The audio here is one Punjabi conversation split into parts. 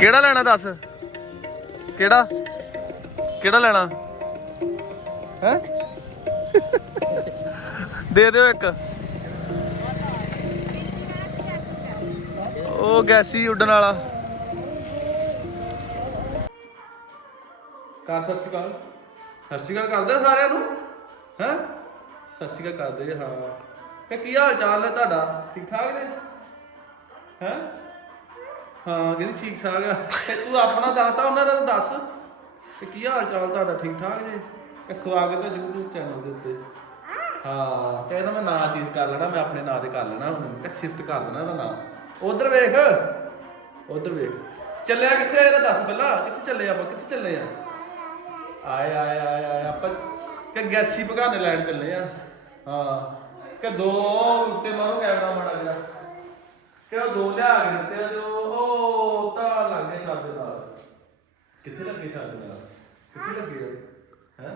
ਕਿਹੜਾ ਲੈਣਾ ਦੱਸ? ਕਿਹੜਾ? ਕਿਹੜਾ ਲੈਣਾ? ਹੈ? ਦੇ ਦਿਓ ਇੱਕ। ਉਹ ਗੈਸੀ ਉੱਡਣ ਵਾਲਾ। ਕਾਰ, ਸਤਿ ਸ਼੍ਰੀ ਅਕਾਲ। ਸਤਿ ਸ਼੍ਰੀ ਅਕਾਲ ਕਰਦੇ ਸਾਰਿਆਂ ਨੂੰ? ਹੈ? ਸਤਿ ਸ਼੍ਰੀ ਅਕਾਲ ਕਰਦੇ ਹਾਂ। ਕਿ ਕੀ ਹਾਲ ਚਾਲ ਨੇ ਤੁਹਾਡਾ? ਠੀਕ ਠਾਕ ਨੇ ਹੈ? ਹਾਂ, ਕਹਿੰਦੀ ਠੀਕ ਠਾਕ ਆ। ਤੇ ਤੂੰ ਆਪਣਾ ਦੱਸਦਾ ਉਹਨਾਂ ਦਾ ਦੱਸ। ਕਿ ਕੀ ਹਾਲ ਚਾਲ ਤੁਹਾਡਾ, ਠੀਕ ਠਾਕ ਜੀ? ਕਿ ਸਵਾਗਤ ਹੈ YouTube ਚੈਨਲ ਦੇ ਉੱਤੇ। ਹਾਂ, ਕਹਿੰਦਾ ਮੈਂ ਨਾਂ ਚੇਂਜ ਕਰ ਲੈਣਾ, ਮੈਂ ਆਪਣੇ ਨਾਂ ਤੇ ਕਰ ਲੈਣਾ ਹੁਣ। ਕਿ ਸ਼ਿਫਟ ਕਰ ਦੇਣਾ ਇਹਦਾ ਨਾਂ। ਉਧਰ ਵੇਖ। ਉਧਰ ਵੇਖ। ਚੱਲਿਆ ਕਿੱਥੇ? ਇਹਦਾ ਦੱਸ ਪਹਿਲਾਂ। ਕਿੱਥੇ ਚੱਲੇ ਆਪਾਂ? ਕਿੱਥੇ ਚੱਲੇ ਆ? ਆਏ ਆਏ ਆਏ ਆਏ। ਆਪਾਂ ਕਿ ਗੈਸੀ ਭਗਾਨੇ ਲੈਣ ਚੱਲੇ ਆ। ਹਾਂ। ਕਿ ਦੋ ਉੱਤੇ ਮਾਰੋ, ਕੈਮਰਾ ਮਾੜਾ ਜਿਹਾ। ਕਿ ਉਹ ਦੋ ਲਿਆ ਕੇ ਦਿੱਤੇ ਆ ਤੇ ਤਾਂ ਲੱਗੇ ਛੱਡ ਨਾਲ। ਕਿੱਥੇ ਲੱਗੇ ਛੱਡ ਨਾਲ? ਕਿੱਥੇ ਲੱਗੇ ਹੈ?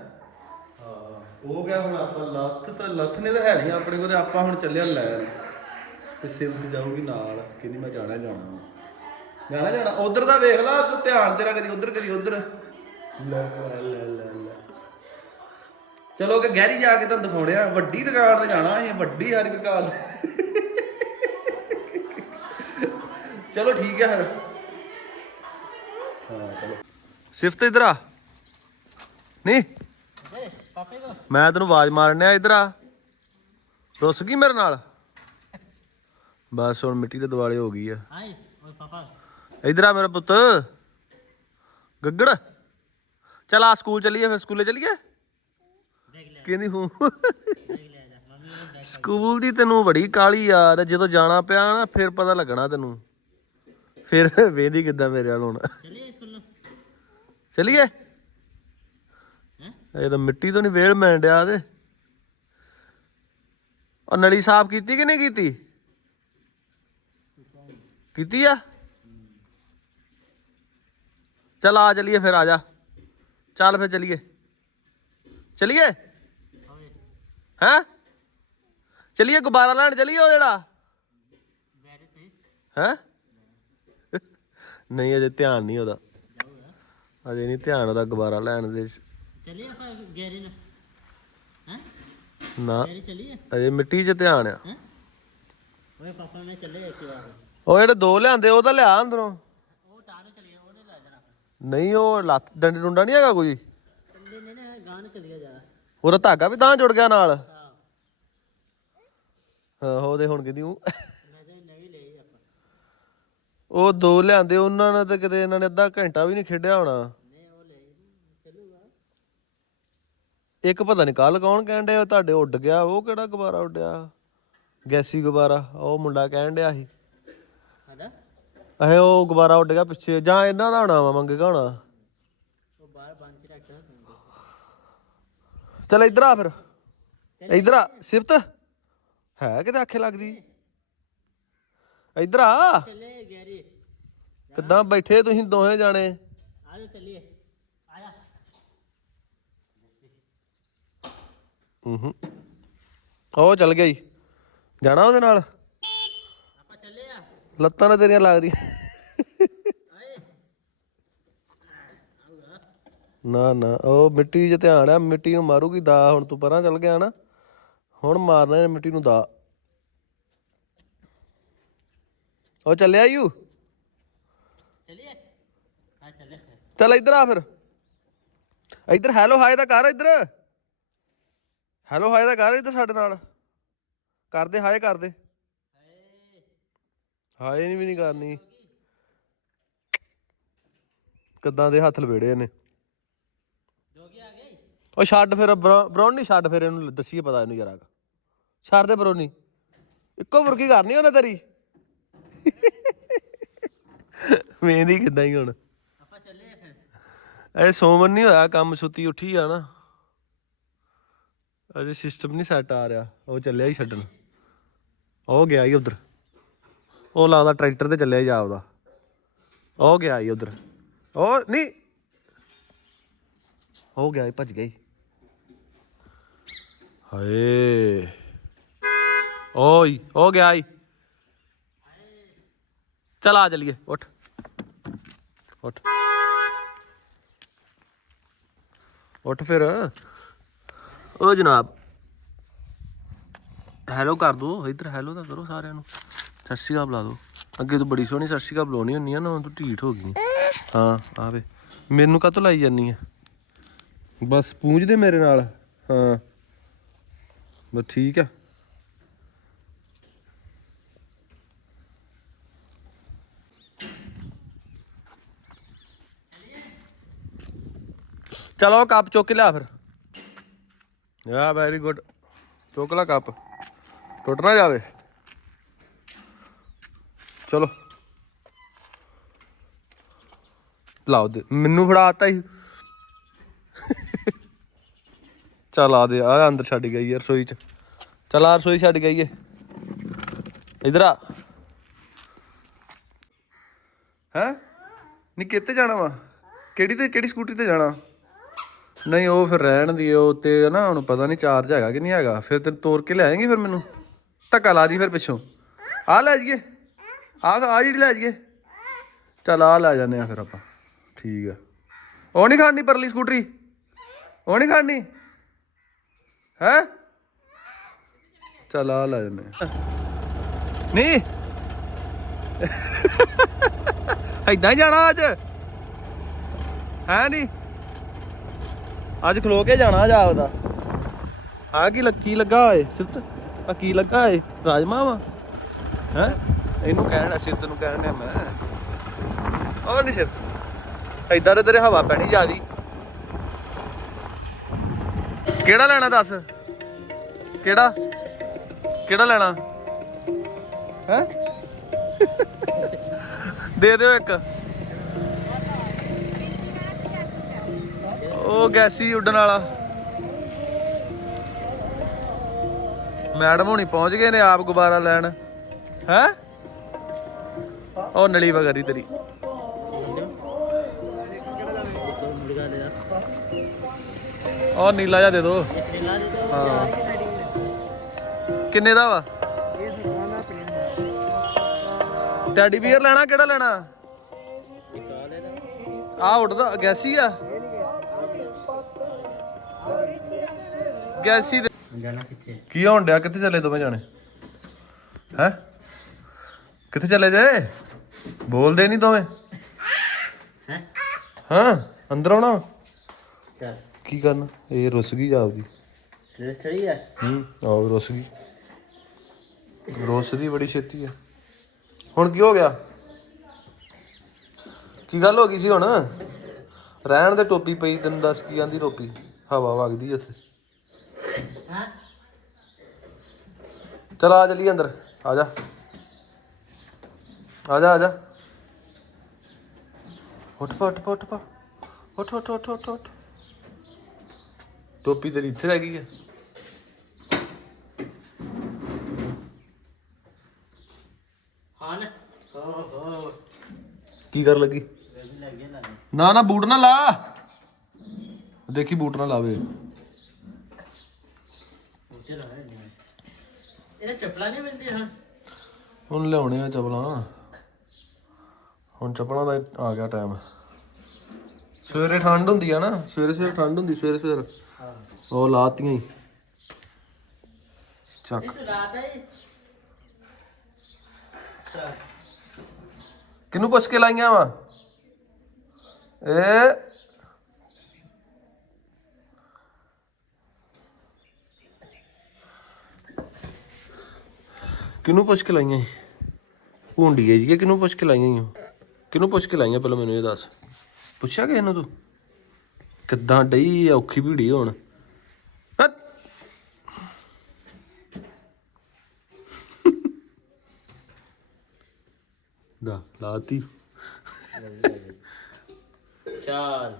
ਹਾਂ, ਉਹ ਗਿਆ ਹੁਣ ਆਪਾਂ ਲੱਥ ਤਾਂ ਲੱਥ ਨੇ ਤਾਂ ਹੈ ਨਹੀਂ ਆਪਣੇ ਕੋਲ ਤੇ ਆਪਾਂ ਹੁਣ ਚੱਲਿਆ ਲੈਣ ਤੇ ਸਿਮਤ ਜਾਊਗੀ ਨਾਲ, ਕਹਿੰਦੀ ਮੈਂ ਜਾਣਾ ਹੀ ਜਾਣਾ ਵਾ। ਜਾਣਾ ਜਾਣਾ, ਉਧਰ ਦਾ ਵੇਖ ਲਾ, ਤੂੰ ਧਿਆਨ ਤੇਰਾ ਕਦੀ ਉਧਰ ਕਦੀ ਉਧਰ। ਲੈ ਲੈ ਲੈ ਲੈ ਲੈ। ਚਲੋ ਕਿ ਗਹਿਰੀ ਜਾ ਕੇ ਤੁਹਾਨੂੰ ਦਿਖਾਉਣੇ ਆ, ਵੱਡੀ ਦੁਕਾਨ ਤੇ ਜਾਣਾ, ਇਹ ਵੱਡੀ ਸਾਰੀ ਦੁਕਾਨ। ਚਲੋ ਠੀਕ ਹੈ ਫਿਰ। ਸਿਫਤ ਇਧਰ ਆ। ਨਹੀਂ ਮੈਂ ਤੈਨੂੰ ਆਵਾਜ਼ ਮਾਰਨ ਆ ਇਧਰ ਆ। ਰੁੱਸ ਗਈ ਮੇਰੇ ਨਾਲ? ਬਸ ਹੁਣ ਮਿੱਟੀ ਦੇ ਦਿਵਾਲੇ ਹੋ ਗਈ ਆ। ਇਧਰ ਆ ਮੇਰਾ ਪੁੱਤ। ਗੱਗੜ। ਚਲ ਆ ਸਕੂਲ ਚਲੀਏ ਫਿਰ, ਸਕੂਲੇ ਚੱਲੀਏ? ਕਹਿੰਦੀ ਹੂੰ? ਸਕੂਲ ਦੀ ਤੈਨੂੰ ਬੜੀ ਕਾਲੀ ਯਾਰ, ਜਦੋਂ ਜਾਣਾ ਪਿਆ ਨਾ ਫਿਰ ਪਤਾ ਲੱਗਣਾ ਤੈਨੂੰ। ਫਿਰ ਵੇਂਦੀ ਕਿੱਦਾਂ ਮੇਰੇ ਨਾਲ ਹੁਣ? ਚੱਲੀਏ? ਇਹ ਤਾਂ ਮਿੱਟੀ ਤੋਂ ਨਹੀਂ ਵੇਲ ਮੈਣ ਡਿਆ ਤੇ। ਉਹ ਨਲੀ ਸਾਫ਼ ਕੀਤੀ ਕਿ ਨਹੀਂ ਕੀਤੀ? ਕੀਤੀ ਆ? ਚਲ ਆ ਚਲੀਏ ਫਿਰ ਆ ਜਾ। ਚੱਲ ਫਿਰ ਚਲੀਏ। ਚਲੀਏ? ਹਾਂ। ਚਲੀਏ ਗੁਬਾਰਾ ਲੈਣ ਚਲੀਏ ਉਹ ਜਿਹੜਾ? ਹੈ? ਨਹੀਂ ਅਜੇ ਧਿਆਨ ਨਹੀਂ ਉਹਦਾ। ਅਜੇ ਨਹੀਂ ਧਿਆਨ ਉਹਦਾ ਗੁਬਾਰਾ ਲੈਣ ਦੇ ਚੱਲੇ ਆਪਾਂ ਗੈਰੇ ਨਾ ਹੈ? ਨਾ। ਅਜੇ ਮਿੱਟੀ 'ਚ ਧਿਆਨ ਆ। ਓਏ ਪਾਪਾ ਨੇ ਚੱਲੇ ਇੱਕ ਵਾਰ। ਉਹ ਜਿਹੜੇ ਦੋ ਲਿਆਂਦੇ ਉਹ ਤਾਂ ਲਿਆ ਅੰਦਰੋਂ। ਉਹ ਟਾਣੇ ਚੱਲੇ ਉਹਨੇ ਲੈ ਜਾਣਾ। ਨਹੀਂ ਉਹ ਲੱਤ ਡੰਡੇ ਡੁੰਡਾ ਨਹੀਂ ਹੈਗਾ ਕੋਈ? ਡੰਡੇ ਨੇ ਨਾ ਗਾਣ ਚੱਲਿਆ ਜਾ ਉਹਦਾ ਧਾਗਾ ਵੀ ਤਾਂ ਜੁੜ ਗਿਆ ਨਾਲ। ਹਾਂ। ਹਾਂ ਹੁਣ ਕਿਦੀ ਹੂੰ ਉਹ ਦੋ ਲਿਆਂਦੇ ਉਹਨਾਂ ਨੇ ਤਾਂ ਕਿਤੇ ਇਹਨਾਂ ਨੇ ਅੱਧਾ ਘੰਟਾ ਵੀ ਨਹੀਂ ਖੇਡਿਆ ਹੋਣਾ। ਇੱਕ ਪਤਾ ਨਹੀਂ ਕੱਲ ਕੌਣ ਕਹਿਣ ਡਿਆ ਤੁਹਾਡੇ ਉੱਡ ਗਿਆ ਉਹ ਕਿਹੜਾ ਗੁਬਾਰਾ ਉੱਡਿਆ? ਗੈਸੀ ਗੁਬਾਰਾ ਉਹ ਮੁੰਡਾ ਕਹਿਣ ਡਿਆ ਸੀ। ਹੈਨਾ? ਉਹ ਗੁਬਾਰਾ ਉੱਡ ਗਿਆ ਪਿੱਛੇ ਜਾਂ ਇਹਨਾਂ ਦਾ ਹੋਣਾ ਵਾ ਮੰਗੇਗਾ ਹੋਣਾ? ਉਹ ਬਾਹਰ ਚਲ ਇਧਰ ਆ ਫਿਰ। ਇਧਰ ਆ। ਸਿਫਤ। ਹੈ ਕਿਤੇ ਆਖੇ ਲੱਗਦੀ? ਇੱਧਰ ਆ। ਚੱਲੇ ਕਿੱਦਾਂ ਬੈਠੇ ਤੁਸੀਂ ਦੋਹੇ ਜਾਣੇ? ਆ ਉਹ ਚੱਲ ਗਿਆ ਜੀ। ਜਾਣਾ ਉਹਦੇ ਨਾਲ? ਆਪਾਂ ਚੱਲੇ ਆ। ਲੱਤਾਂ ਨਾਲ ਤੇਰੀਆਂ ਲੱਗਦੀਆਂ। ਨਾ ਨਾ। ਉਹ ਮਿੱਟੀ 'ਚ ਧਿਆਨ ਆ। ਮਿੱਟੀ ਨੂੰ ਮਾਰੂਗੀ ਦਾ। ਹੁਣ ਤੂੰ ਪਰਾਂ ਚੱਲ ਗਿਆ ਨਾ। ਹੁਣ ਮਾਰਨਾ ਮਿੱਟੀ ਨੂੰ ਦਾ। ਉਹ ਚੱਲਿਆ ਯੂ? ਚਲਿਏ? ਚੱਲ ਇੱਧਰ ਆ ਫਿਰ। ਇੱਧਰ ਹੈਲੋ ਹਾਏ ਦਾ ਕਰ ਇੱਧਰ। ਹੈਲੋ ਹਾਏ ਦਾ ਕਰ ਇੱਧਰ ਸਾਡੇ ਨਾਲ। ਕਰਦੇ ਹਾਏ ਕਰਦੇ। ਹਾਏ ਨਹੀਂ ਵੀ ਨਹੀਂ ਕਰਨੀ। ਕਿੱਦਾਂ ਦੇ ਹੱਥ ਲਵੇੜੇ ਨੇ ਉਹ ਛੱਡ ਫਿਰ ਬਰੌਨੀ ਛੱਡ ਫਿਰ ਇਹਨੂੰ ਦੱਸੀਏ ਪਤਾ ਇਹਨੂੰ ਯਾਰਾ ਛੱਡ ਦੇ ਬਰੌਨੀ। ਇੱਕੋ ਮੁਰਗੀ ਕਰਨੀ ਉਹਨੇ ਤੇਰੀ। ਮੇਹਦੀ ਕਿੱਦਾਂ ਹੀ ਹੁਣ। ਆਪਾਂ ਚੱਲੇ ਆ ਫਿਰ ਇਹ ਸੋਮਨ ਨਹੀਂ ਹੋਇਆ, ਕੰਮ ਸੁੱਤੀ ਉੱਠੀ ਆ ਨਾ। ਅਜੇ ਸਿਸਟਮ ਨਹੀਂ ਸੈਟ ਆ ਰਿਹਾ, ਉਹ ਚੱਲਿਆ ਹੀ ਛੱਡਣ। ਉਹ ਗਿਆ ਹੀ ਉਧਰ। ਉਹ ਲੱਗਦਾ ਟਰੈਕਟਰ ਤੇ ਚੱਲਿਆ ਹੀ ਜਾ ਉਹਦਾ ਉਹ ਗਿਆ ਹੀ ਉਧਰ। ਉਹ ਨਹੀਂ ਉਹ ਗਿਆ ਹੀ, ਭੱਜ ਗਈ ਹਾਏ। ਓਏ, ਉਹ ਗਿਆ ਹੀ। ਚਲ ਆ ਚਲੀਏ, ਉੱਠ। ਉੱਠ। ਉੱਠ ਫਿਰ। ਓ ਜਨਾਬ। ਹੈਲੋ ਕਰ ਦੋ, ਇੱਧਰ ਹੈਲੋ ਤਾਂ ਕਰੋ ਸਾਰਿਆਂ ਨੂੰ। ਸਤਿ ਸ਼੍ਰੀ ਅਕਾਲ ਬੁਲਾ ਦਿਓ ਅੱਗੇ ਤੋਂ ਬੜੀ ਸੋਹਣੀ ਸਤਿ ਸ਼੍ਰੀ ਅਕਾਲ ਬੁਲਾਉਣੀ ਹੁੰਨੀ ਆ ਨਾ, ਹੁਣ ਤੂੰ ਢੀਠ ਹੋ ਗਈ। ਹਾਂ ਆਵੇ ਮੈਨੂੰ ਕਾਹਤੋਂ ਲਾਈ ਜਾਨੀ ਆ? ਬਸ ਪੂੰਝਦੇ ਮੇਰੇ ਨਾਲ। ਹਾਂ। ਬਸ ਠੀਕ ਆ। ਚਲੋ ਕੱਪ ਚੁੱਕ ਕੇ ਲਿਆ ਫਿਰ। ਯਾ ਵੈਰੀ ਗੁੱਡ ਚੁੱਕ ਲਾ ਕੱਪ। ਟੁੱਟ ਨਾ ਜਾਵੇ। ਚਲੋ। ਲਾਓ ਦੇ। ਮੈਨੂੰ ਫੜਾਤਾ ਹੀ ਚੱਲ ਆ ਦੇ। ਆ ਅੰਦਰ ਛੱਡ ਗਈ ਯਾਰ ਰਸੋਈ ਚ। ਚਲ ਆ ਰਸੋਈ ਛੱਡ ਗਈ ਏ। ਇਧਰ ਆ। ਹੈ? ਨੀ ਕਿੱਥੇ ਜਾਣਾ ਵਾ? ਕਿਹੜੀ ਤੇ ਕਿਹੜੀ ਸਕੂਟਰੀ ਤੇ ਜਾਣਾ? ਨਹੀਂ, ਉਹ ਫਿਰ ਰਹਿਣ ਦੀ ਉਹ ਤੇ ਨਾ ਹੁਣ ਪਤਾ ਨਹੀਂ ਚਾਰਜ ਹੈਗਾ ਕਿ ਨਹੀਂ ਹੈਗਾ। ਫਿਰ ਤੈਨੂੰ ਤੋਰ ਕੇ ਲੈ ਲਿਆਏਂਗੇ ਫਿਰ ਮੈਨੂੰ? ਧੱਕਾ ਲਾ ਦੀ ਫਿਰ ਪਿੱਛੋਂ। ਆ ਲੈ ਜਾਈਏ। ਆ ਆ ਜਿਹੜੀ ਲੈ ਜਾਈਏ। ਚੱਲ ਆ ਲੈ ਜਾਂਦੇ ਆ ਫਿਰ ਆਪਾਂ। ਠੀਕ ਆ। ਉਹ ਨਹੀਂ ਖਾਣੀ ਪਰਲੀ ਸਕੂਟਰੀ? ਉਹ ਨਹੀਂ ਖਾਣੀ? ਹੈ? ਚੱਲ ਆ ਲੈ ਜਾਂਦੇ ਆ ਨਹੀਂ। ਏਦਾਂ ਹੀ ਜਾਣਾ ਅੱਜ? ਹੈ ਨਹੀਂ? ਅੱਜ ਖਲੋ ਕੇ ਜਾਣਾ ਜਾ ਉਹਦਾ ਆ ਕੀ ਲੱਗੀ ਲੱਗਾ ਓਏ ਸਿਫਤ? ਆ ਕੀ ਲੱਗਾ ਏ ਰਾਜਮਾ ਵਾ? ਹੈ? ਇਹਨੂੰ ਕਹਿਣਾ ਸਿਫਤ ਨੂੰ ਕਹਿਣ ਡਿਆ ਮੈਂ। ਉਹ ਨਹੀਂ ਸਿਫਤ। ਏਦਾਂ ਤੇਰੇ ਹਵਾ ਪੈਣੀ ਜਿਆਦੀ। ਕਿਹੜਾ ਲੈਣਾ ਦੱਸ? ਕਿਹੜਾ? ਕਿਹੜਾ ਲੈਣਾ? ਹੈ? ਦੇ ਦਿਓ ਇੱਕ। ਉਹ ਗੈਸੀ ਉੱਡਣ ਵਾਲਾ। ਮੈਡਮ ਹੁਣੀ ਪਹੁੰਚ ਗਏ ਨੇ ਆਪ ਗੁਬਾਰਾ ਲੈਣ। ਹੈ? ਉਹ ਨਲੀ ਵਗਰੀ ਤੇਰੀ। ਉਹ ਨੀਲਾ ਜਿਹਾ ਦੇ ਦੋ। ਹਾਂ। ਕਿੰਨੇ ਦਾ ਵਾ? ਇਹ ਟੈਡੀ ਬੀਅਰ ਲੈਣਾ, ਕਿਹੜਾ ਲੈਣਾ? ਇੱਕ ਆ ਉੱਡਦਾ, ਗੈਸੀ ਆ। ਗੈਸੀ ਦੇ ਜਾਣਾ ਕਿੱਥੇ ਕੀ ਹੋਣ ਡਿਆ? ਕਿੱਥੇ ਚੱਲੇ ਦੋਵੇਂ ਜਾਣੇ? ਹੈ? ਕਿੱਥੇ ਚੱਲੇ ਜੇ? ਬੋਲਦੇ ਨਹੀਂ ਦੋਵੇਂ? ਹੈ? ਹਾਂ ਅੰਦਰ ਆਉਣਾ। ਚੱਲ। ਕੀ ਕਰਨਾ? ਇਹ ਰੁੱਸ ਗਈ ਜਾਪਦੀ ਡਰੈਸ ਠੜੀ ਆ? ਹੂੰ ਆਹ ਰੁੱਸ ਗਈ। ਰੁੱਸਦੀ ਬੜੀ ਛੇਤੀ ਆ। ਹੁਣ ਕੀ ਹੋ ਗਿਆ? ਕੀ ਗੱਲ ਹੋ ਗਈ ਸੀ ਹੁਣ? ਰਹਿਣ ਦੇ ਟੋਪੀ ਪਈ ਤੈਨੂੰ ਦੱਸ ਕੀ ਆਂਦੀ ਟੋਪੀ ਹਵਾ ਵਗਦੀ ਉੱਥੇ। ਹਾਂ ਚਲ ਆ ਜਲੀ ਅੰਦਰ ਆ ਜਾ ਆ ਜਾ ਆ ਜਾ ਉੱਠ ਪਾ ਉੱਠ ਪਾ ਉੱਠ ਪਾ ਉੱਠ ਉੱਠ ਉੱਠ ਉੱਠ ਉੱਠ ਟੋਪੀ ਤੇਰੀ ਇੱਥੇ ਰਹਿ ਗਈ ਹੈ ਹਾਂ ਨਾ ਹੋ ਹੋ ਕੀ ਕਰ ਲੱਗੀ ਵੀ ਲੱਗ ਗਿਆ ਨਾ ਨਾ ਨਾ ਬੂਟ ਨਾ ਲਾ ਦੇਖੀ ਬੂਟ ਨਾ ਲਾਵੇ ਉੱਤੇ ਲਾ ਰਹੇ ਨੇ ਇਹਨੇ। ਚੱਪਲਾਂ ਨਹੀਂ ਮਿਲਦੀ ਹਾਂ ਹੁਣ ਲਿਆਉਣੇ ਆ ਚਪਲਾਂ। ਹੁਣ ਚਪਲਾਂ ਦਾ ਆ ਗਿਆ ਟਾਈਮ ਸਵੇਰੇ ਠੰਡ ਹੁੰਦੀ ਆ ਨਾ ਸਵੇਰੇ ਸਵੇਰੇ ਠੰਡ ਹੁੰਦੀ ਸਵੇਰੇ ਸਵੇਰੇ। ਉਹ ਲਾਤੀਆਂ ਹੀ। ਚੱਕ। ਇਹ ਰਾਤ ਹੈ। ਪੁੱਛ ਕੇ ਲਾਈਆਂ ਵਾ? ਏ ਕਿਹਨੂੰ ਪੁੱਛ ਕੇ ਲਾਈਆਂ ਸੀ? ਭੁੰਡੀ ਹੈ ਜੀ ਕਿ ਕਿਹਨੂੰ ਪੁੱਛ ਕੇ ਲਾਈਆਂ ਓ? ਕਿਹਨੂੰ ਪੁੱਛ ਕੇ ਲਾਈਆਂ ਪਹਿਲਾਂ ਮੈਨੂੰ ਇਹ ਦੱਸ? ਪੁੱਛਿਆ ਕਿ ਇਹਨੂੰ ਤੂੰ? ਕਿੱਦਾਂ ਡਈ ਔਖੀ ਭੀੜੀ ਹੋਣ। ਦਾ ਲਾਤੀ। ਚੱਲ।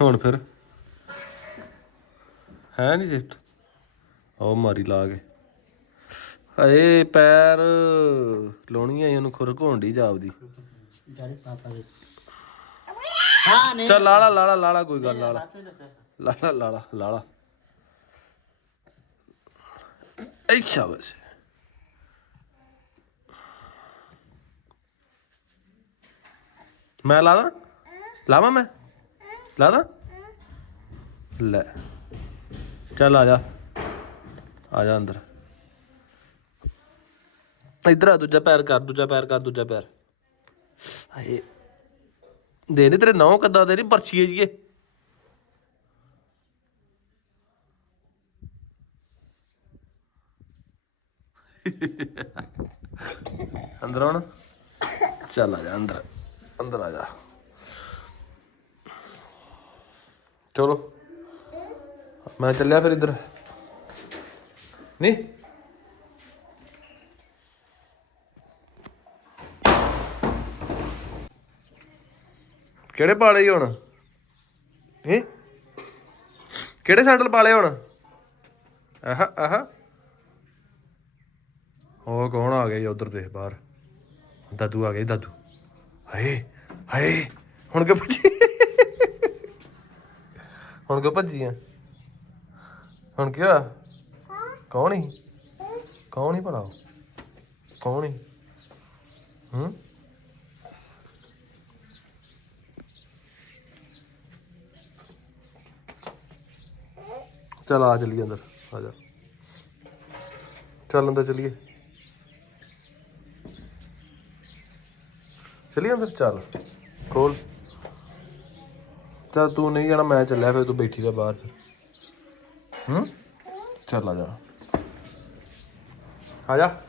ਹੁਣ ਫਿਰ? ਹੈ ਨਹੀਂ ਸਿਫਟ ਉਹ ਮਾਰੀ ਲਾ ਕੇ। ਹਏ ਪੈਰ ਲਾਉਣੀ ਆਈ ਉਹਨੂੰ ਖੁਰਕ ਹੋਣ ਜਾਪਦੀ ਜਾਰੇ ਪਾਪਾ ਦੇ। ਹਾਂ ਨਹੀਂ। ਚੱਲ ਲਾਲਾ ਲਾਲਾ ਲਾਲਾ ਕੋਈ ਗੱਲ ਲਾਲਾ। ਲਾਲਾ। ਲਾਲਾ ਲਾਲਾ ਐ ਸ਼ਾਬਾਸ਼ ਮੈਂ ਲਾ ਦਾਂ ਲਾਵਾਂ ਮੈਂ? ਲਾ ਦਾਂ ਲੈ। ਚੱਲ ਆ ਜਾ। ਆ ਜਾ ਅੰਦਰ। ਇੱਧਰ ਆ, ਦੂਜਾ ਪੈਰ ਕਰ, ਦੂਜਾ ਪੈਰ ਕਰ, ਦੂਜਾ ਪੈਰ। ਹਾਏ, ਦੇ ਨੀ ਤੇਰੇ ਨੌ ਕੱਦਾਂ, ਦੇ ਨੀ ਪਰਚੀਏ ਜੀਏ। ਅੰਦਰ ਆਉਣ। ਚੱਲ ਆ ਜਾ, ਅੰਦਰ ਅੰਦਰ ਆ ਜਾ। ਚਲੋ। ਮੈਂ ਚੱਲਿਆ ਫਿਰ ਇੱਧਰ। ਨਹੀਂ ਕਿਹੜੇ ਪਾਲੇ ਲਏ ਹੁਣ? ਇਹ ਕਿਹੜੇ ਸੈਂਡਲ ਪਾਲੇ ਲਏ ਹੁਣ? ਆਹ ਆਹ। ਉਹ ਕੌਣ ਆ ਗਿਆ ਉਧਰ ਦੇਖ ਬਾਹਰ? ਦਾਦੂ ਆ ਗਏ ਦਾਦੂ। ਹਾਏ ਹਾਏ। ਹੁਣ ਕਿ ਭੱਜੀ? ਹੁਣ ਕਿ ਭੱਜੀ ਆ? ਹੁਣ ਕੀ ਹੋਇਆ ਕੌਣ ਹੀ ਕੌਣ ਹੀ ਭਲਾ ਉਹ? ਕੌਣ ਹੀ ਹੂੰ? ਚਲ ਆ ਚਲੀਏ ਅੰਦਰ, ਆ ਜਾ। ਚੱਲ ਅੰਦਰ ਚਲੀਏ। ਚਲੀਏ ਅੰਦਰ? ਚੱਲ, ਖੋਲ। ਚੱਲ ਤੂੰ ਨਹੀਂ ਜਾਣਾ, ਮੈਂ ਚੱਲਿਆ, ਫਿਰ ਤੂੰ ਬੈਠੀ ਰਹਿ ਬਾਹਰ। ਹੂੰ? ਚੱਲ ਆ ਜਾ। ਆ ਜਾ।